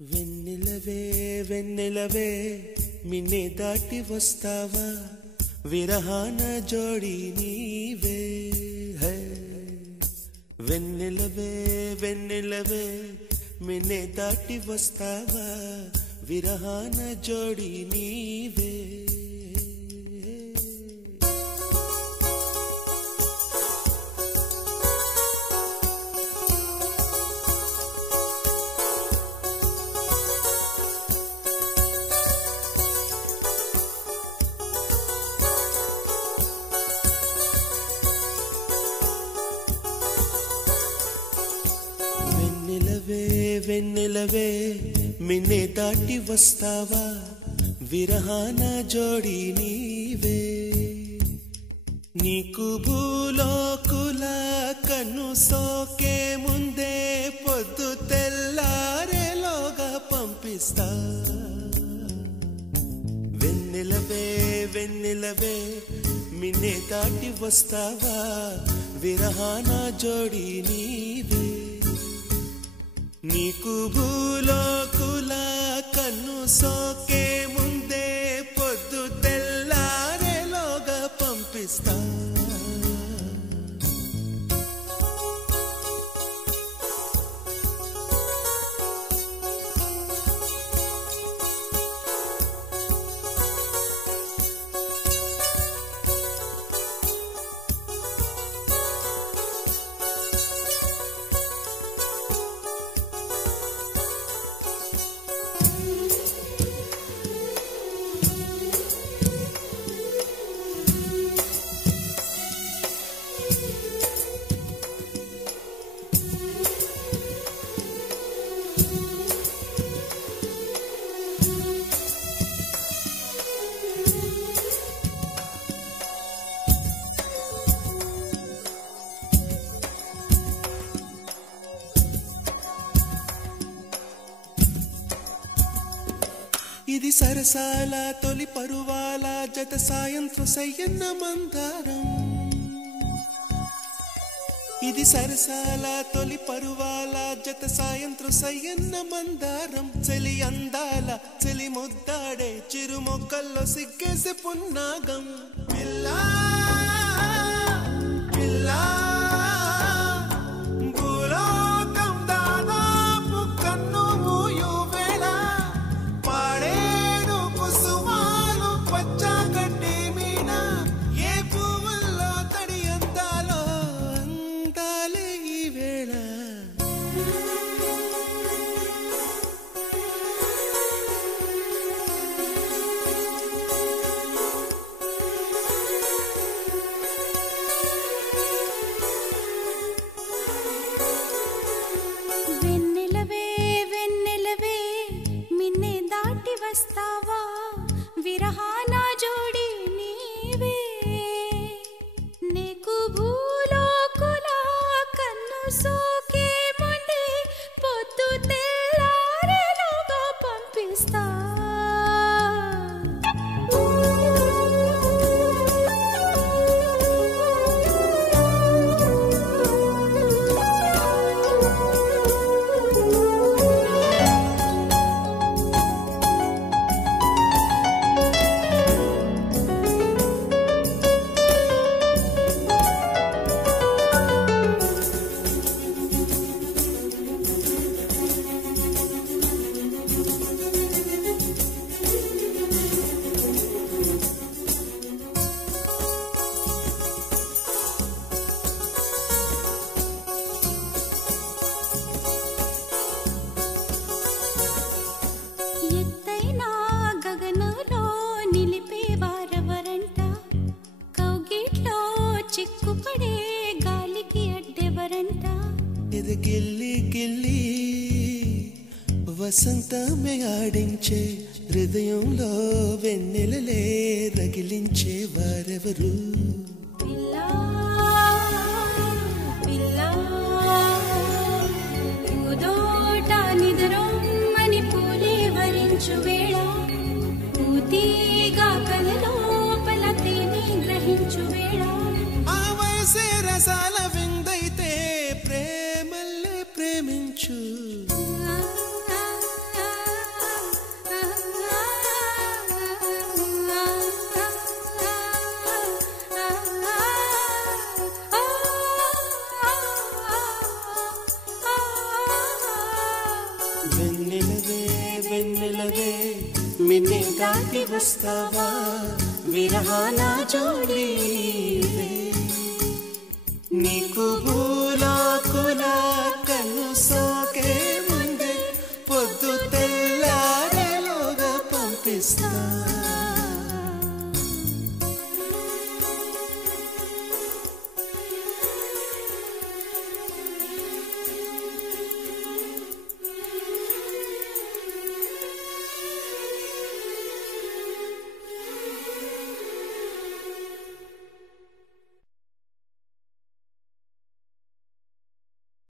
వెన్నెలవే వెన్నెలవే మిన్నే దాటి వస్తావా విరహాన జోడి నీవే హై వెన్నెలవే వెన్నెలవే మిన్నే దాటి వస్తావా విరహాన జోడి నీవే వెన్నెలవే మిన్నే దాటి వస్తావా విరహాన జోడి నీవే నీకు భూలోకుల కన్ను సోకే ముందే పొద్దు తెల్లారేలోగా పంపిస్తా వెన్నెలవే వెన్నెలవే మిన్నే దాటి వస్తావా విరహాన జోడి నీవే నీకు భూలోకుల కన్ను సోకే ముందే పొద్దు తెల్లారేలోగా పంపిస్తా ఇది సరసాల తొలి పరువాల జత సాయంత్రం సయ్యన్న మందారం ఇది సరసాల తొలి పరువాల జత సాయంత్రం సయ్యన్న మందారం చలి అందాల చలి ముద్దాడే చిరు మొక్కల్లో సిగ్గేసే పున్నాగం పిల్లా పిల్లా వస్తావా విరహాన జోడి నీవే నీకు భూలోకుల కన్ను సోకే ముందే పొద్దు తెల్లారేలోగా పంపిస్తా గిల్లి గిల్లి వసంతమే ఆడించే హృదయంలో వెన్నెలలే రగిలించే వారెవరు పిల్లా పిల్లా పూదోట నిదరొమ్మని పూలే వరించు వేళ పూతీగా కలలోపల తేనె గ్రహించు వేళ ఆ వయసే రసాల విందైతే ప్రేమల్లే ప్రేమించు వెన్నెలవే వెన్నెలవే మిన్నే దాటి వస్తావా విరహాన జోడీవే నీకు